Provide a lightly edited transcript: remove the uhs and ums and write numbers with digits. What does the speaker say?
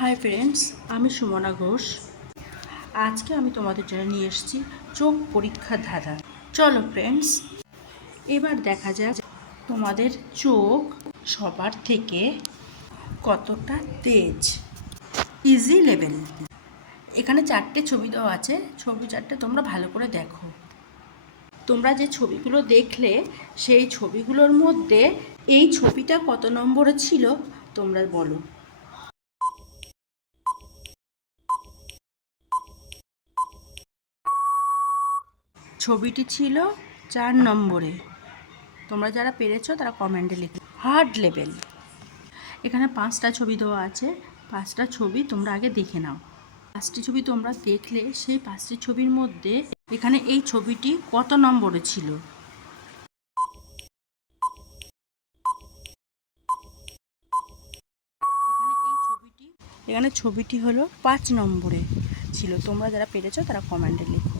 Hi friends, আমি সুমনা ঘোষ। আজকে আমি তোমাদের জন্য নিয়ে এসেছি চোখ পরীক্ষার ধাঁধা। চলো ফ্রেন্ডস, এবার দেখা যাক তোমাদের চোখ সবার থেকে কতটা তেজ। Easy level. এখানে 4টে ছবি দেওয়া আছে, ছবি 4টে তোমরা ভালো করে দেখো। তোমরা যে ছবিগুলো দেখলে সেই ছবিগুলোর মধ্যে এই ছবিটা কত নম্বরে ছিল তোমরা বলো। ছবিটি ছিল 4 নম্বরে। তোমরা যারা পেরেছো তারা কমেন্টে লিখো। Hard level. এখানে 5টা ছবি দেওয়া আছে, 5টা ছবি তোমরা আগে দেখে নাও। 5টি ছবি তোমরা দেখলে সেই 5টি ছবির মধ্যে এখানে এই ছবিটি কত নম্বরে ছিল। এখানে ছবিটি হলো 5 নম্বরে ছিল। তোমরা যারা পেরেছো তারা কমেন্টে লিখো।